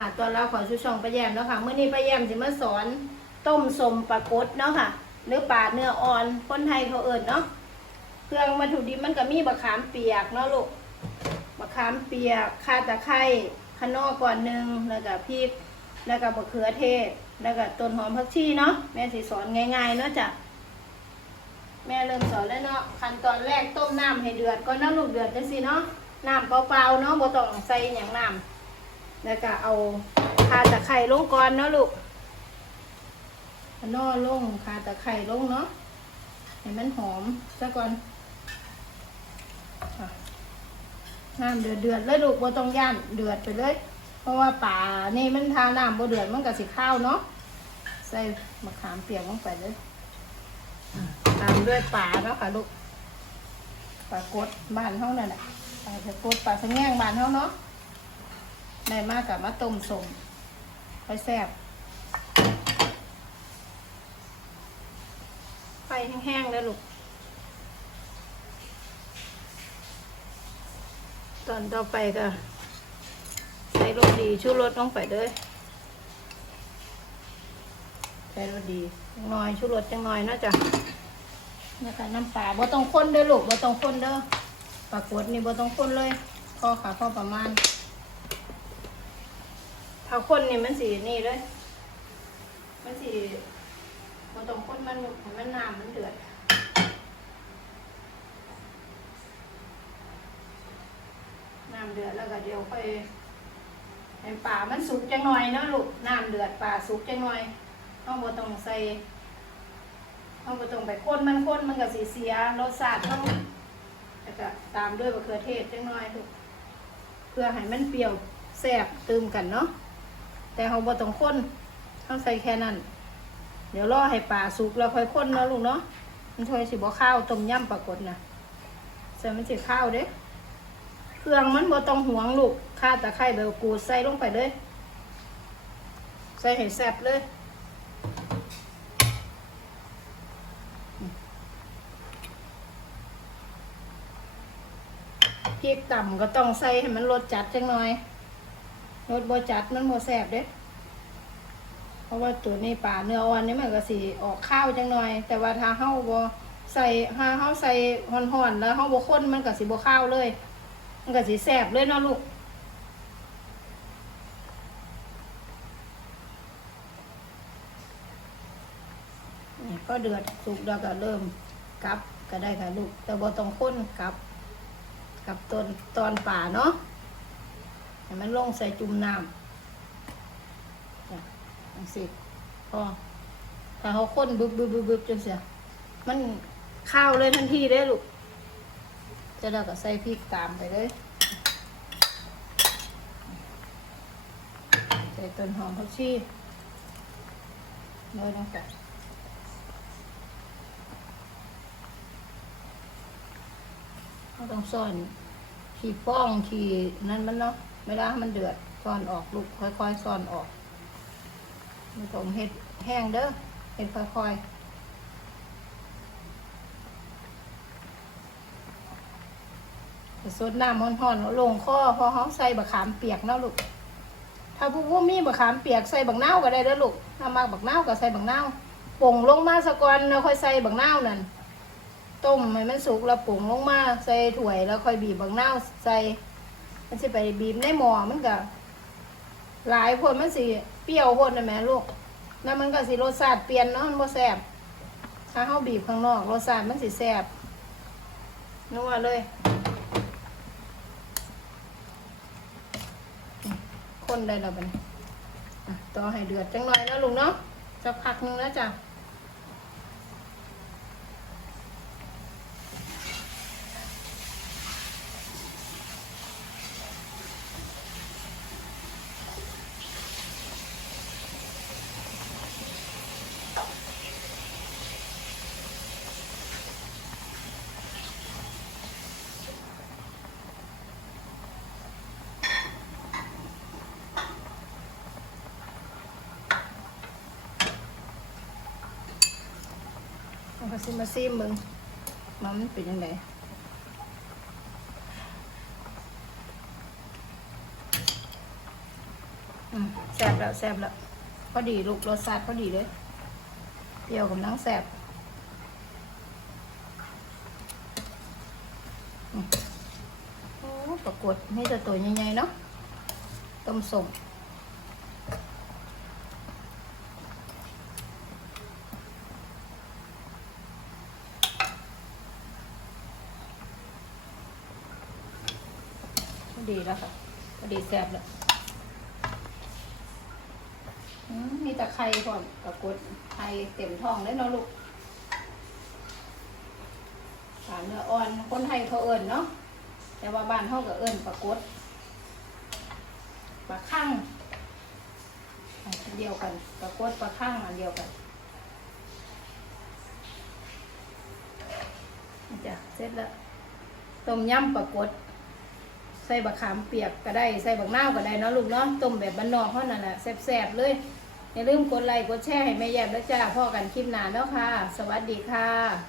ค่ะตอนเราขอชูช่องปลาแยมเนาะค่ะเมื่อนี้ปลาแยมจะมาสอนต้มสมปลากดเนาะค่ะ หรือปลาเนื้ออ่อนคนไทยเขาเอิญเนาะเครื่องวัตถุดิบมันก็มีบะขามเปียกเนาะลูกบะขามเปียกข่าตะไคร้ขนอก่อนหนึ่งแล้วก็พริก แล้วก็บะเขือเทศ แล้วก็ต้นหอมผักชีเนาะแม่สิสอนง่ายๆเนาะจ้ะแม่เริ่มสอนแล้วเนาะขั้นตอนแรกต้มน้ำให้เดือดก่อนนาะลูกเดือดจังสิเนาะน้ำเปล่าๆเนาะบ่ต้องใส่อย่างน้ำ แล้วก็เอาคาตะไคร่ลงก่อนเนาะลูกนอลงคาตะไคร่ลงเนาะให้มันหอมซะก่อนน้ำเดือดเดือดเลยลูกบ่ต้องย่านเดือดไปเลย เพราะว่าป่านี่มันทาน้ำบ่เดือดมันก็สิข้าวเนาะใส่มะขามเปียกลงไปเลยตามด้วยป่าเนาะค่ะลูกปลากดบ้านเท่านั่นแหละปลากดปลาสะแง่งบ้านเท่าเนาะ ได้มากกับมาต้มสมไปแซ่บไฟแห้งๆเลยลูก ตอนต่อไปก็ใส่รสดีชูรสลงไปเลยใส่รสดีจังหน่อยชูรสจังหน่อยนะจ๊ะแล้วก็น้ำปลาบ่ต้องข้นเด้อลูกบ่ต้องข้นเด้อปลากดนี่บ่ต้องข้นเลยพอค่ะพอประมาณ ถ้าคนนี่มันสีนี่เลย มันสีมันต้องคนมันมันน้ำมันเดือดน้ำเดือดแล้วก็เดี๋ยวค่อยให้ป่ามันสุกจังหน่อยเนาะลูกน้ำเดือดป่าสุกจังหน่อยเอาบ่ต้องใส่เอาบ่ต้องไปข้นมันข้นมันก็สีเสียรสชาติต้องแล้วก็ตามด้วยมะเขือเทศจังหน่อยลูกเพื่อให้มันเปรี้ยวแซ่บตืมกันเนาะ แต่เราบ่ต้องข้นเราใส่แค่นั้น เดี๋ยวรอให้ปลาสุกแล้วค่อยข้นเนาะลูกเนาะมันค่อยสิบ่ข้าวต้มยำปลากดนะใส่มันสิข้าวเด้เครื่องมันบ่ต้องหวงลูกข่าตะไคร้ใบมะกรูดใส่ลงไปเลย ใส่ให้แซ่บเลยพริกต่ำก็ต้องใส่ให้มันรสจัดจังหน่อย รสบ่จัดมันบ่แซ่บเด้เพราะว่าตัวนี้ปลาเนื้ออ่อนนี่มันก็สิออกข้าวจังหน่อย แต่ว่าถ้าเฮาบ่ใส่ถ้าเฮาใส่ห่อนๆแล้วเฮาบ่ข้นมันก็สิบ่ข้าวเลย มันก็สิแซ่บเลยเนาะลูกนี่ก็เดือดสุกแล้วก็เริ่มกลับก็ได้ค่ะลูก แต่บ่ต้องข้นกลับกับต้นตอนป่าเนาะ ให้มันลงใส่จุ่มน้ำจ้ะจังสิพอถ้าเขาข้นบึบบึบบึบบึบจนเสียมันข้าวเลยทันทีได้ลูกจะเราก็ใส่พริกตามไปเลย ใส่ต้นหอมผักชีเลยนะคะเราต้องซ่อน ขีป้อง ขีนั่นมันเนาะ เวลามันเดือดซ่อนออกลูกค่อยๆซ่อนออกไม่ต้องเห็ดแห้งเด้อเห็ดค่อยๆสดน้ำห่อนๆลงข้อพอเขาใส่บะขามเปียกเนาะลูก ถ้าผู้ว่ามีบะขามเปียกใส่บักนาก็ได้เด้อลูก ถ้ามากบักนาก็ใส่บักนาป่งลงมาสะก่อนแล้วค่อยใส่บักนานั่น ต้มให้มันสุกแล้วป่งลงมาใส่ถ้วยแล้วค่อยบีบบักนาใส่ มันสิไปบีบในหม้อมันก็หลายคนมันสิเปรี้ยวคนนะแม่ลูกแล้วมันก็สิรสชาติเปลี่ยนเนาะมันบ่แซ่บถ้าเฮาบีบข้างนอกรสชาติมันสิแซ่บนัวเลย คนได้แล้วบัดนต่อให้เดือดจังหน่อยนะลุงเนาะสักพักหนึงแล้วจ้ะ เอาซิมาซิมมึงมันเป็นยังไงแซบแล้วแซบแล้วพอดีลูกรสชาติพอดีเลยเปรี้ยวกับน้ำแซบอืมโอ้ปรากฏนี่จะตัวใหญ่ๆเนาะต้มส้ม ดีแล้วค่ะพอดีแซ่บแล้วมีตะไคร้ก่อนกับกดไข่เต็มท้องเลยเนาะลูกสามเนื้ออ่อน คนไทยเขาเอิญเนาะ แต่ว่าบ้านเขาก็เอิญปลากดปลาข้างอันเดียวกันปลากดปลาข้างอันเดียวกันนี่จ้ะเสร็จแล้ว ต้มยำปลากด ใส่บะขามเปียกก็ได้ใส่บักนาวก็ได้เนาะลูกเนาะต้มแบบบ้านนอกเท่านั้นแหละแซ่บๆเลยอย่าลืมกดไลค์กดแชร์ให้แม่แยบแล้วจ้าพ่อกันคลิปหน้าเนาะค่ะ สวัสดีค่ะ